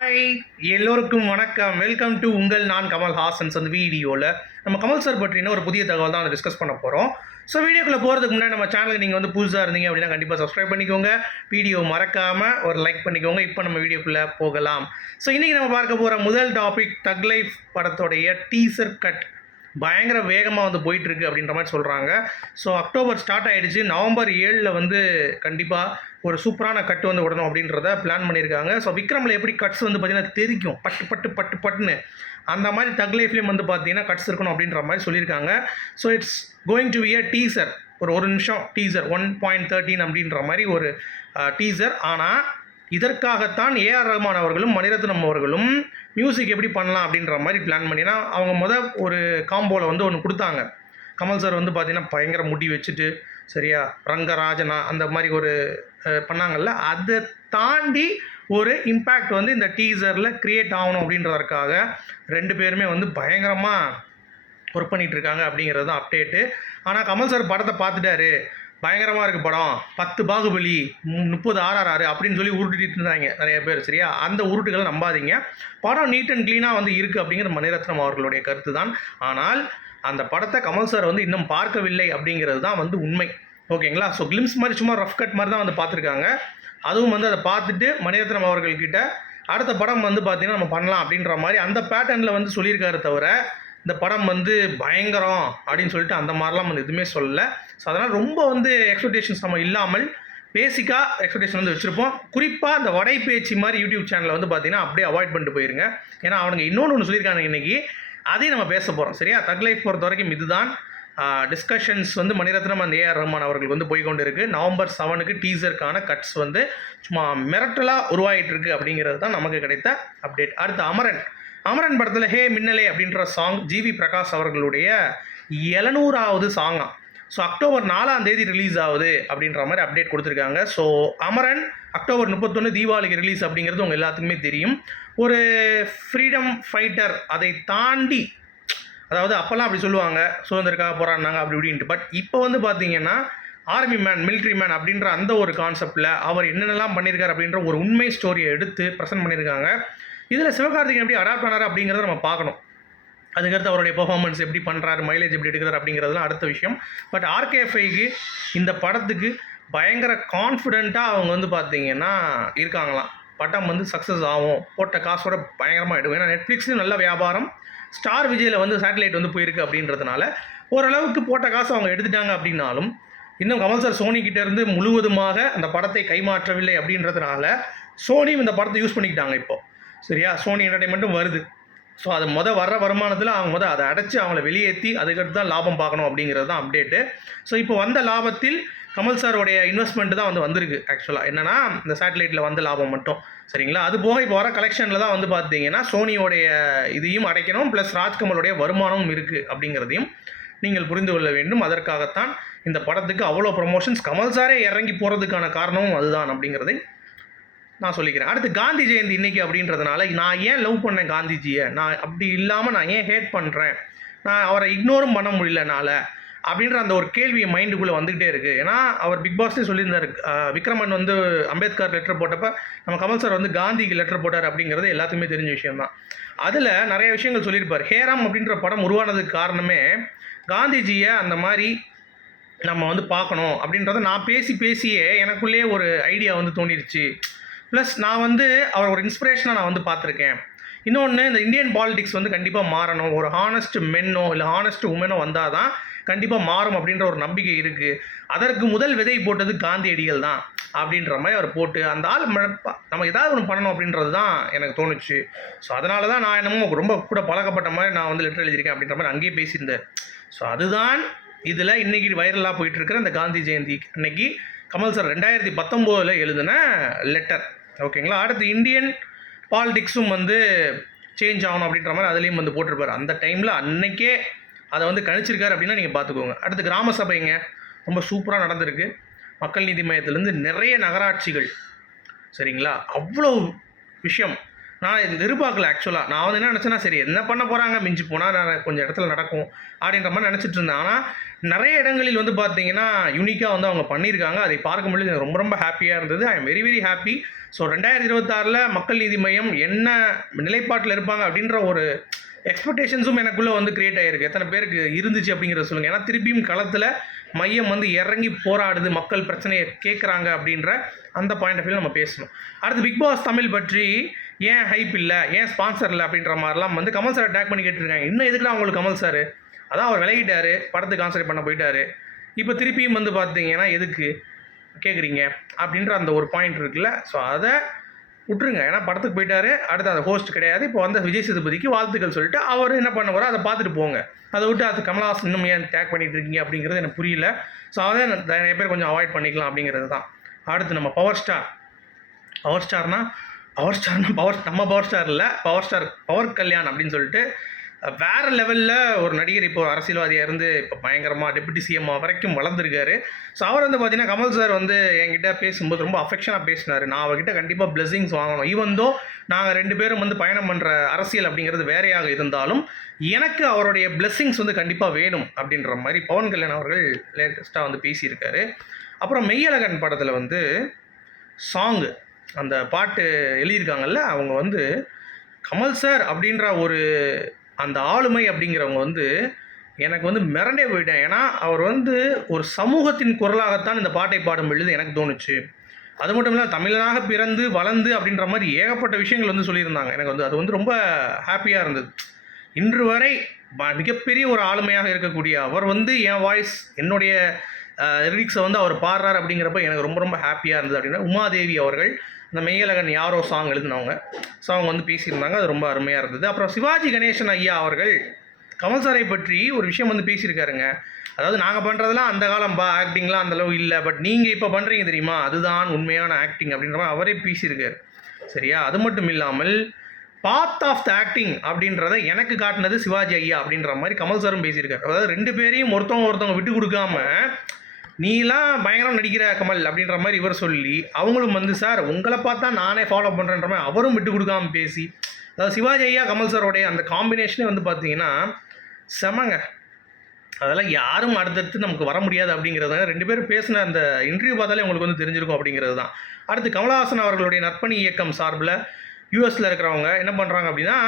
Hi, எல்லோருக்கும் வணக்கம். Welcome to உங்கள் நான் கமல் ஹாசன்ஸ். அந்த வீடியோவில் நம்ம கமல் சார் பற்றின ஒரு புதிய தகவல் தான் டிஸ்கஸ் பண்ண போகிறோம். ஸோ வீடியோக்குள்ளே போகிறதுக்கு முன்னாடி நம்ம சேனலுக்கு நீங்கள் வந்து புதுசாக இருந்தீங்க அப்படின்னா கண்டிப்பாக சப்ஸ்கிரைப் பண்ணிக்கோங்க. வீடியோ மறக்காமல் ஒரு லைக் பண்ணிக்கோங்க. இப்போ நம்ம வீடியோக்குள்ளே போகலாம். ஸோ இன்றைக்கி நம்ம பார்க்க போகிற முதல் டாபிக் தக் லைஃப் படத்தோடைய டீசர் கட் பயங்கர வேகமாக வந்து போயிட்டுருக்கு அப்படின்ற மாதிரி சொல்கிறாங்க. ஸோ அக்டோபர் ஸ்டார்ட் ஆகிடுச்சு. நவம்பர் 7 வந்து கண்டிப்பாக ஒரு சூப்பரான கட் வந்து விடணும் அப்படின்றத பிளான் பண்ணியிருக்காங்க. ஸோ விக்ரமில் எப்படி கட்ஸ் வந்து பார்த்திங்கன்னா தெரிக்கும் பட்டு பட்டு பட்டு பட்டுன்னு, அந்த மாதிரி தக் லைஃப்லேயும் வந்து பார்த்தீங்கன்னா கட்ஸ் இருக்கணும் அப்படின்ற மாதிரி சொல்லியிருக்காங்க. So it's going to be a teaser, ஒரு நிமிஷம் டீசர் 1.13 அப்படின்ற மாதிரி ஒரு டீசர். ஆனால் இதற்காகத்தான் ஏஆர் ரஹ்மான் அவர்களும் மணிரத்னம் அவர்களும் மியூசிக் எப்படி பண்ணலாம் அப்படின்ற மாதிரி பிளான் பண்ணினா அவங்க ஒரு காம்போவில் வந்து ஒன்று கொடுத்தாங்க. கமல் சார் வந்து பார்த்திங்கன்னா பயங்கர முடி வச்சுட்டு சரியா ரங்கராஜனா அந்த மாதிரி ஒரு பண்ணாங்கல்ல, அதை தாண்டி ஒரு இம்பேக்ட் வந்து இந்த டீசரில் க்ரியேட் ஆகணும் அப்படின்றதற்காக ரெண்டு பேருமே வந்து பயங்கரமாக ஒர்க் பண்ணிகிட்டு இருக்காங்க அப்படிங்கிறது தான் அப்டேட்டு. ஆனால் கமல் சார் படத்தை பார்த்துட்டாரு, பயங்கரமாக இருக்குது படம், 10 பாகுபலி 30 RRR அப்படின்னு சொல்லி உருட்டிட்டு இருந்தாங்க நிறைய பேர் சரியா. அந்த உருட்டுகளை நம்பாதீங்க. படம் நீட் அண்ட் க்ளீனாக வந்து இருக்குது அப்படிங்கிற மணிரத்னம் அவர்களுடைய கருத்து தான். ஆனால் அந்த படத்தை கமல் சார் வந்து இன்னும் பார்க்கவில்லை அப்படிங்கிறது தான் வந்து உண்மை. ஓகேங்களா. ஸோ கிளிம்ஸ் மாதிரி சும்மா ரஃப் கட் மாதிரி தான் வந்து பார்த்துருக்காங்க. அதுவும் வந்து அதை பார்த்துட்டு மணிரத்னம் அவர்கள்கிட்ட அடுத்த படம் வந்து பார்த்திங்கன்னா நம்ம பண்ணலாம் அப்படின்ற மாதிரி அந்த பேட்டர்னில் வந்து சொல்லியிருக்காரு. தவிர இந்த படம் வந்து பயங்கரம் அப்படின்னு சொல்லிட்டு அந்த மாதிரிலாம் வந்து எதுவுமே சொல்லலை. ஸோ அதனால் ரொம்ப வந்து எக்ஸ்பெக்டேஷன்ஸ் நம்ம இல்லாமல் பேசிக்காக எக்ஸ்பெக்டேஷன் வந்து வச்சுருப்போம். குறிப்பாக இந்த வடை பேச்சு மாதிரி யூடியூப் சேனலில் வந்து பார்த்திங்கன்னா அப்படியே அவாய்ட் பண்ணிட்டு போயிருங்க. ஏன்னா அவனுங்க இன்னொன்று சொல்லியிருக்காங்க இன்றைக்கி, அதையும் நம்ம பேச போகிறோம் சரியா. தக் லைஃப் பொறுத்த வரைக்கும் இதுதான் டிஸ்கஷன்ஸ் வந்து மணிரத்னம் அந்த ஏஆர் ரஹ்மான் அவர்களுக்கு வந்து போய்கொண்டு இருக்குது. நவம்பர் 7க்கு டீசருக்கான கட்ஸ் வந்து சும்மா மிரட்டலாக உருவாகிட்டு இருக்குது அப்படிங்கிறது தான் நமக்கு கிடைத்த அப்டேட். அடுத்து அமரன் படத்தில் ஹே மின்னலே அப்படின்ற சாங் ஜிவி பிரகாஷ் அவர்களுடைய 700வது சாங்காக. ஸோ அக்டோபர் 4ஆம் தேதி ரிலீஸ் ஆகுது அப்படின்ற மாதிரி அப்டேட் கொடுத்துருக்காங்க. ஸோ அமரன் அக்டோபர் 31 தீபாவளிக்கு ரிலீஸ் அப்படிங்கிறது உங்கள் எல்லாத்துக்குமே தெரியும். ஒரு ஃப்ரீடம் ஃபைட்டர், அதை தாண்டி அதாவது அப்போல்லாம் அப்படி சொல்லுவாங்க சுதந்திரக்காக போராடினாங்க அப்படி இப்படின்ட்டு. பட் இப்போ வந்து பார்த்தீங்கன்னா ஆர்மி மேன், மிலிட்ரி மேன் அப்படின்ற அந்த ஒரு கான்செப்டில் அவர் என்னென்னலாம் பண்ணியிருக்காரு அப்படின்ற ஒரு உண்மை ஸ்டோரியை எடுத்து ப்ரெசென்ட் பண்ணியிருக்காங்க. இதில் சிவகார்த்திகேயன் எப்படி அடாப்ட் பண்ணார் அப்படிங்கிறத நம்ம பார்க்கணும். அதுக்கடுத்து அவருடைய பெர்ஃபார்மன்ஸ் எப்படி பண்ணுறாரு, மைலேஜ் எப்படி எடுக்கிறார் அப்படிங்கிறதுலாம் அடுத்த விஷயம். பட் RK5க்கு இந்த படத்துக்கு பயங்கர கான்ஃபிடெண்ட்டாக அவங்க வந்து பார்த்திங்கன்னா இருக்காங்களாம். படம் வந்து சக்ஸஸ் ஆகும், போட்ட காசோட பயங்கரமாக எடுக்கும். ஏன்னா நெட்ஃப்ளிக்ஸ்லையும் நல்ல வியாபாரம், ஸ்டார் விஜயில் வந்து சேட்டலைட் வந்து போயிருக்கு அப்படின்றதுனால ஓரளவுக்கு போட்ட காசு அவங்க எடுத்துட்டாங்க. அப்படின்னாலும் இன்னும் கமல் சார் சோனிக்கிட்டேருந்து முழுவதுமாக அந்த படத்தை கைமாற்றவில்லை அப்படின்றதுனால சோனியும் இந்த படத்தை யூஸ் பண்ணிக்கிட்டாங்க இப்போது சரியா. சோனி என்டர்டைன்மெண்ட்டும் வருது. ஸோ அது வர்ற வருமானத்தில் அவங்க அதை அடைச்சி அவங்கள வெளியேற்றி அதுக்கடுத்து தான் லாபம் பார்க்கணும் அப்படிங்கிறது தான் அப்டேட்டு. ஸோ இப்போ வந்த லாபத்தில் கமல் சாரோடைய இன்வெஸ்ட்மெண்ட் தான் வந்திருக்கு. ஆக்சுவலாக என்னென்னா இந்த சேட்டலைட்டில் வந்த லாபம் மட்டும் சரிங்களா. அது போக இப்போ வர கலெக்ஷனில் தான் வந்து பார்த்தீங்கன்னா சோனியோடைய இதையும் அடைக்கணும், ப்ளஸ் ராஜ்கமலுடைய வருமானமும் இருக்குது அப்படிங்கிறதையும் நீங்கள் புரிந்து கொள்ள வேண்டும். அதற்காகத்தான் இந்த படத்துக்கு அவ்வளோ ப்ரொமோஷன்ஸ், கமல் சாரே இறங்கி போகிறதுக்கான காரணமும் அதுதான் அப்படிங்கிறதை நான் சொல்லிக்கிறேன். அடுத்து காந்தி ஜெயந்தி இன்றைக்கி அப்படின்றதுனால நான் ஏன் லவ் பண்ணேன் காந்திஜியை, நான் அப்படி இல்லாமல் நான் ஏன் ஹேட் பண்ணுறேன், நான் அவரை இக்னோரும் பண்ண முடியலனால அப்படின்ற அந்த ஒரு கேள்வி மைண்டுக்குள்ளே வந்துக்கிட்டே இருக்குது. ஏன்னா அவர் பிக் பாஸ்லேயே சொல்லியிருந்தார், விக்ரமன் வந்து அம்பேத்கர் லெட்டர் போட்டப்போ நம்ம கமல் சார் வந்து காந்திக்கு லெட்டர் போட்டார் அப்படிங்கிறது எல்லாத்துக்குமே தெரிஞ்ச விஷயம்தான். அதில் நிறைய விஷயங்கள் சொல்லியிருப்பார். ஹேராம் அப்படின்ற படம் உருவானதுக்கு காரணமே காந்திஜியை அந்த மாதிரி நம்ம வந்து பார்க்கணும் அப்படின்றத நான் பேசியே எனக்குள்ளேயே ஒரு ஐடியா வந்து தோணிடுச்சு. ப்ளஸ் நான் வந்து அவர் ஒரு இன்ஸ்பிரேஷனாக நான் வந்து பார்த்துருக்கேன். இன்னொன்று, இந்த இந்தியன் பாலிடிக்ஸ் வந்து கண்டிப்பாக மாறணும், ஒரு ஹானஸ்ட் மென்னோ இல்லை ஹானஸ்ட் உமனோ வந்தால் தான் கண்டிப்பாக மாறும் அப்படின்ற ஒரு நம்பிக்கை இருக்குது. அதற்கு முதல் விதை போட்டது காந்தியடிகள் தான் அப்படின்ற மாதிரி அவர் போட்டு அந்த ஆள் நம்ம ஏதாவது ஒன்று பண்ணணும் அப்படின்றது தான் எனக்கு தோணுச்சு. ஸோ அதனால தான் நான் என்னமோ ரொம்ப கூட பழக்கப்பட்ட மாதிரி நான் வந்து லெட்டர் எழுதியிருக்கேன் அப்படின்ற மாதிரி அங்கேயே பேசியிருந்தேன். ஸோ அதுதான் இதில் இன்றைக்கி வைரலாக போயிட்டுருக்கிற இந்த காந்தி ஜெயந்தி அன்னைக்கு கமல் சார் 2019 எழுதின லெட்டர். ஓகேங்களா. அடுத்து இந்தியன் பாலிடிக்ஸும் வந்து சேஞ்ச் ஆகணும் அப்படின்ற மாதிரி அதுலேயும் வந்து போட்டிருப்பார். அந்த டைமில் அன்னைக்கே அதை வந்து கணிச்சிருக்காரு அப்படின்னா நீங்கள் பார்த்துக்கோங்க. அடுத்து கிராம சபைங்க ரொம்ப சூப்பராக நடந்திருக்கு. மக்கள் நீதி மையத்திலேருந்து நிறைய நகராட்சிகள் சரிங்களா, அவ்வளோ விஷயம் நான் இது எதிர்பார்க்கல ஆக்சுவலாக. நான் வந்து என்ன நினச்சேன்னா, சரி என்ன பண்ண போகிறாங்க, மிஞ்சி போனால் நான் கொஞ்சம் இடத்துல நடக்கும் அப்படின்ற மாதிரி நினச்சிட்டு இருந்தேன். ஆனால் நிறைய இடங்களில் வந்து பார்த்தீங்கன்னா யூனிக்காக வந்து அவங்க பண்ணியிருக்காங்க. அதை பார்க்கும்பொழுது எனக்கு ரொம்ப ரொம்ப ஹாப்பியாக இருந்தது. I am very very happy. So 2026 மக்கள் நீதி மையம் என்ன நிலைப்பாட்டில் இருப்பாங்க அப்படின்ற ஒரு எக்ஸ்பெக்டேஷன்ஸும் எனக்குள்ளே வந்து கிரியேட் ஆகிருக்கு. எத்தனை பேருக்கு இருந்துச்சு அப்படிங்கிறத சொல்லுங்கள். ஏன்னா திருப்பியும் களத்தில் மையம் வந்து இறங்கி போராடுது, மக்கள் பிரச்சனையை கேட்குறாங்க அப்படின்ற அந்த பாயிண்ட் ஆஃப் வியூ நம்ம பேசணும். அடுத்து பிக் பாஸ் தமிழ் பற்றி ஏன் ஹைப் இல்லை, ஏன் ஸ்பான்சர் இல்லை அப்படின்ற மாதிரிலாம் வந்து கமல் சார் அட்டாக் பண்ணி கேட்டுருக்காங்க. இன்னும் எதுக்குலாம் அவங்களுக்கு கமல் சார், அதான் அவர் விலகிட்டார், படத்துக்கு கான்சன்ட்ரேட் பண்ண போயிட்டார். இப்போ திருப்பியும் வந்து பார்த்தீங்கன்னா எதுக்கு கேட்குறீங்க அப்படின்ற அந்த ஒரு பாயிண்ட் இருக்குல்ல. ஸோ அதை விட்டுருங்க. ஏன்னா படத்துக்கு போயிட்டாரு, அடுத்து அந்த ஹோஸ்ட் கிடையாது. இப்போ வந்து விஜய் சேதுபதிக்கு வாழ்த்துக்கள் சொல்லிட்டு அவர் என்ன பண்ண போகிறோ அதை பார்த்துட்டு போங்க. அதை விட்டு அது கமல்ஹாசன் இன்னும் ஏன் டேக் பண்ணிட்டு இருக்கீங்க அப்படிங்கிறது எனக்கு புரியல. ஸோ அதை நிறைய பேர் கொஞ்சம் அவாய்ட் பண்ணிக்கலாம் அப்படிங்கிறது தான். அடுத்து நம்ம பவர் ஸ்டார். நம்ம பவர் ஸ்டார் இல்லை, பவர் கல்யாண் அப்படின்னு சொல்லிட்டு வேறு லெவலில் ஒரு நடிகர் இப்போ அரசியல்வாதியாக இருந்து இப்போ பயங்கரமாக டெப்யூட்டி சிஎம் வரைக்கும் வளர்ந்துருக்காரு. ஸோ அவர் வந்து பார்த்தீங்கன்னா கமல் சார் வந்து என்கிட்ட பேசும்போது ரொம்ப அஃபெக்ஷனாக பேசினார். நான் அவர்கிட்ட கண்டிப்பாக பிளெஸிங்ஸ் வாங்கணும். ஈவந்தோ நாங்கள் 2 பேரும் வந்து பயணம் பண்ணுற அரசியல் அப்படிங்கிறது வேறையாக இருந்தாலும் எனக்கு அவருடைய பிளெஸிங்ஸ் வந்து கண்டிப்பாக வேணும் அப்படின்ற மாதிரி பவன் கல்யாண் அவர்கள் லேட்டஸ்ட்டாக வந்து பேசியிருக்காரு. அப்புறம் மெய்யழகன் படத்தில் வந்து சாங்கு அந்த பாட்டு எழுதியிருக்காங்கல்ல, அவங்க வந்து கமல் சார் அப்படின்ற ஒரு அந்த ஆளுமை அப்படிங்கிறவங்க வந்து எனக்கு வந்து மிரண்டே போயிட்டேன். ஏன்னா அவர் வந்து ஒரு சமூகத்தின் குரலாகத்தான் இந்த பாட்டை பாடும் பொழுது எனக்கு தோணுச்சு. அது மட்டும் இல்லை, தமிழனாக பிறந்து வளர்ந்து அப்படின்ற மாதிரி ஏகப்பட்ட விஷயங்கள் வந்து சொல்லியிருந்தாங்க. எனக்கு வந்து அது வந்து ரொம்ப ஹாப்பியாக இருந்தது. இன்று வரை மிகப்பெரிய ஒரு ஆளுமையாக இருக்கக்கூடிய அவர் வந்து என் வாய்ஸ், என்னுடைய லிரிக்ஸை வந்து அவர் பாடுறார் அப்படிங்கிறப்ப எனக்கு ரொம்ப ரொம்ப ஹாப்பியாக இருந்தது. அப்படின்னா உமாதேவி அவர்கள் இந்த மெய்யழகன் யாரோ சாங் எழுதினவங்க. ஸோ அவங்க வந்து பேசியிருந்தாங்க, அது ரொம்ப அருமையாக இருந்தது. அப்புறம் சிவாஜி கணேசன் ஐயா அவர்கள் கமல் சாரை பற்றி ஒரு விஷயம் வந்து பேசியிருக்காருங்க. அதாவது நாங்கள் பண்ணுறதுலாம் அந்த காலம் ஆக்டிங்லாம் அந்தளவு இல்லை, பட் நீங்கள் இப்போ பண்ணுறீங்க தெரியுமா, அதுதான் உண்மையான ஆக்டிங் அப்படின்ற மாதிரி அவரே பேசியிருக்காரு. சரியா? அது மட்டும் இல்லாமல் பாத் ஆஃப் த ஆக்டிங் அப்படின்றத எனக்கு காட்டினது சிவாஜி ஐயா அப்படின்ற மாதிரி கமல் சாரும் பேசியிருக்காரு. அதாவது 2 பேரையும் ஒருத்தவங்க விட்டு கொடுக்காம நீலாம் பயங்கரம் நடிக்கிற கமல் அப்படின்ற மாதிரி இவர் சொல்லி, அவங்களும் வந்து சார் உங்களை பார்த்தா நானே ஃபாலோ பண்ணுறேன்ற மாதிரி அவரும் விட்டு கொடுக்காமல் பேசி, அதாவது சிவாஜி ஐயா கமல் சாரோடைய அந்த காம்பினேஷனே வந்து பார்த்தீங்கன்னா செமங்க. அதெல்லாம் யாரும் அடுத்தடுத்து நமக்கு வர முடியாது அப்படிங்கிறது 2 பேரும் பேசின அந்த இன்டர்வியூ பார்த்தாலே உங்களுக்கு வந்து தெரிஞ்சிருக்கும் அப்படிங்கிறது தான். அடுத்து கமலஹாசன் அவர்களுடைய நற்பணி இயக்கம் சார்பில் யூஎஸில் இருக்கிறவங்க என்ன பண்ணுறாங்க அப்படின்னா,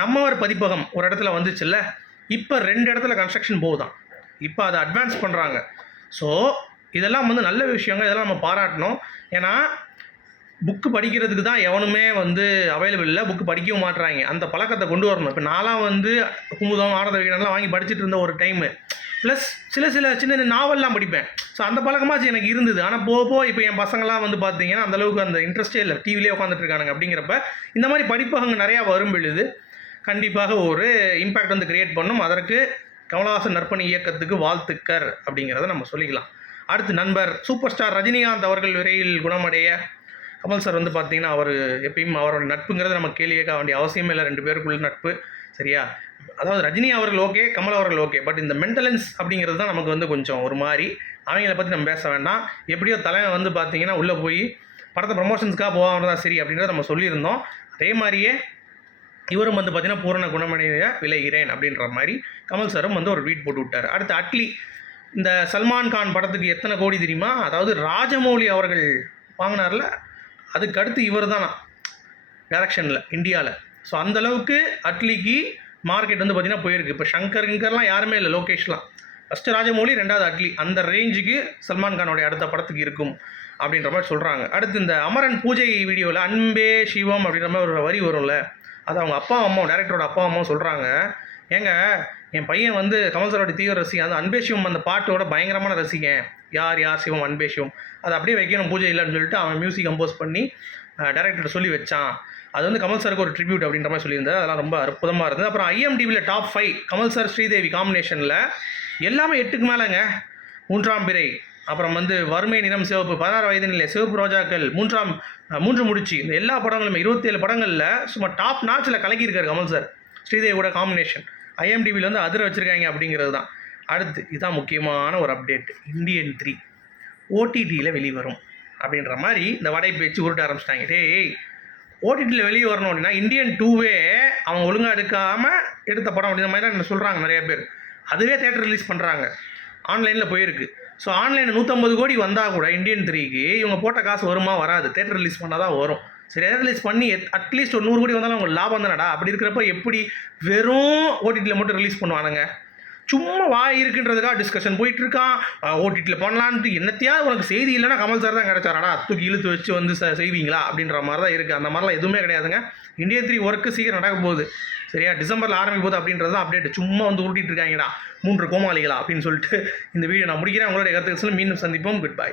நம்மவர் பதிப்பகம் ஒரு இடத்துல வந்துச்சுல்ல, இப்போ 2 இடத்துல கன்ஸ்ட்ரக்ஷன் போகுதான். இப்போ அதை அட்வான்ஸ் பண்ணுறாங்க. ஸோ இதெல்லாம் வந்து நல்ல விஷயங்க, இதெல்லாம் நம்ம பாராட்டணும். ஏன்னா புக்கு படிக்கிறதுக்கு தான் எவனுமே வந்து அவைலபிள் இல்லை, புக்கு படிக்கவும் மாட்டுறாங்க. அந்த பழக்கத்தை கொண்டு வரணும். இப்போ நான்லாம் வந்து குமுதம், ஆனந்த விகடன்லாம் வாங்கி படிச்சுட்டு இருந்த ஒரு டைமு, ப்ளஸ் சில சின்ன நாவல்லாம் படிப்பேன். ஸோ அந்த பழக்கமாச்சு எனக்கு இருந்தது. ஆனால் போக இப்போ என் பசங்களாம் வந்து பார்த்தீங்கன்னா அந்தளவுக்கு அந்த இன்ட்ரெஸ்டே இல்லை, டிவிலே உட்காந்துட்டு இருக்கானுங்க. அப்படிங்கிறப்ப இந்த மாதிரி படிப்பகங்க நிறையா வரும் பொழுது கண்டிப்பாக ஒரு இம்பேக்ட் வந்து கிரியேட் பண்ணும். அதற்கு கமலஹாசன் நற்பணி இயக்கத்துக்கு வாழ்த்துக்கர் அப்படிங்கிறத நம்ம சொல்லிக்கலாம். அடுத்து நண்பர் சூப்பர் ஸ்டார் ரஜினிகாந்த் அவர்கள் விரைவில் குணமடைய, கமல் சார் வந்து பார்த்திங்கன்னா அவர் எப்பயும் அவரோட நட்புங்கிறது நம்ம கேள்வி கேட்க வேண்டிய அவசியமே இல்லை. 2 பேருக்குள்ள நட்பு. சரியா? அதாவது ரஜினி அவர்கள் ஓகே, கமல் அவர்கள் ஓகே, பட் இந்த மென்டலன்ஸ் அப்படிங்கிறது தான் நமக்கு வந்து கொஞ்சம் ஒரு மாதிரி. அவங்கள பற்றி நம்ம பேச வேண்டாம். எப்படியோ தலைவன் வந்து பார்த்திங்கன்னா உள்ளே போய் படத்தை ப்ரமோஷன்ஸ்க்காக போகாமல் தான் சரி அப்படின்றத நம்ம சொல்லியிருந்தோம். அதே மாதிரியே இவரும் வந்து பார்த்தீங்கன்னா பூரண குணமடைய விளைகிறேன் அப்படின்ற மாதிரி கமல் சாரும் வந்து ஒரு ட்வீட் போட்டு விட்டார். அடுத்து அட்லி, இந்த சல்மான் கான் படத்துக்கு எத்தனை கோடி தெரியுமா? அதாவது ராஜமௌலி அவர்கள் வாங்கினார்ல, அதுக்கு அடுத்து இவர் தானா டைரக்ஷனில் இந்தியாவில். ஸோ அந்தளவுக்கு அட்லிக்கு மார்க்கெட் வந்து பார்த்திங்கன்னா போயிருக்கு. இப்போ ஷங்கர்லாம் யாருமே இல்லை, லோகேஷ்லாம். ஃபஸ்ட்டு ராஜமௌலி, 2வது அட்லி. அந்த ரேஞ்சுக்கு சல்மான் கானோடைய அடுத்த படத்துக்கு இருக்கும் அப்படின்ற மாதிரி சொல்கிறாங்க. அடுத்து இந்த அமரன் பூஜை வீடியோவில் அன்பே சிவம் அப்படின்ற மாதிரி ஒரு வரி வரும்ல, அது அவங்க அப்பா அம்மா, டேரக்டரோட அப்பா அம்மாவும் சொல்கிறாங்க, ஏங்க என் பையன் வந்து கமல் சாரோட தீவிர ரசிகன், அந்த அன்பே சிவம் அந்த பாட்டோட பயங்கரமான ரசிகன், யார் சிவம் அன்பே சிவம், அதை அப்படியே வைக்கணும் பூஜை இல்லைன்னு சொல்லிட்டு அவன் மியூசிக் கம்போஸ் பண்ணி டேரக்டர் சொல்லி வச்சான். அது வந்து கமல் சாருக்கு ஒரு ட்ரிபியூட் அப்படின்ற மாதிரி சொல்லியிருந்தது. அதெல்லாம் ரொம்ப அற்புதமாக இருந்தது. அப்புறம் IMDbயில் டாப் 5 கமல் சார் ஸ்ரீதேவி காம்பினேஷனில் எல்லாமே 8க்கு மேலேங்க. 3ஆம் பிறை, அப்புறம் வந்து வறுமை நிறம் சிவப்பு, 16 வயது நிலை, சிவப்பு ரோஜாக்கள், 3 முடிச்சு, இந்த எல்லா படங்களுமே 27 படங்களில் சும்மா டாப் நாச்சில் கலக்கியிருக்காரு கமல் சார். ஸ்ரீதேவி கூட காம்பினேஷன் IMDbயில் வந்து அதிர வச்சுருக்காங்க அப்படிங்கிறது தான். அடுத்து இதுதான் முக்கியமான ஒரு அப்டேட், இந்தியன் 3 OTTயில் வெளிவரும் அப்படின்ற மாதிரி இந்த வடை பேச்சு உருட்ட ஆரம்பிச்சிட்டாங்க. டேய் ஓடிடியில் வெளியே வரணும் அப்படின்னா இந்தியன் 2வே அவங்க ஒழுங்காக எடுக்காமல் எடுத்த படம் அப்படின்ற மாதிரி தான் சொல்கிறாங்க நிறைய பேர். அதுவே தேட்டர் ரிலீஸ் பண்ணுறாங்க, ஆன்லைனில் போயிருக்கு. ஸோ ஆன்லைனில் 150 கோடி வந்தால் கூட இந்தியன் 3க்கு இவங்க போட்ட காசு வருமா? வராது. தேட்டர் ரிலீஸ் பண்ணால் தான் வரும். சரி, தேட்டர் ரிலீஸ் பண்ணி அட்லீஸ்ட் ஒரு 100 கோடி வந்தாலும் உங்களுக்கு லாபம் தானடா. அப்படி இருக்கிறப்ப எப்படி வெறும் ஓடிடியில் மட்டும் ரிலீஸ் பண்ணுவானுங்க? சும்மா வாய் இருக்குன்றதுக்காக டிஸ்கஷன் போயிட்டு இருக்கான். ஓடிடியில் பண்ணலான்ட்டு என்னத்தையாவது உனக்கு செய்தி இல்லைன்னா கமல் சார் தான் கிடைச்சாராடா, தூக்கி இழுத்து வச்சு வந்து செய்வீங்களா அப்படின்ற மாதிரி தான் இருக்குது. அந்த மாதிரிலாம் எதுவுமே கிடையாதுங்க. இந்தியன் 3 ஒர்க்கு சீக்கிரம் நடக்க போகுது. சரியா, டிசம்பரில் ஆரம்பிக்க போகுது அப்படின்றது தான் அப்டேட். சும்மா வந்து உருட்டிட்டு இருக்காங்கடா 3 கோமாளிகளா அப்படின்னு சொல்லிட்டு இந்த வீடியோ நான் முடிக்கிறேன். உங்களுடைய கருத்துக்கள் மீண்டும் சந்திப்போம். Good bye.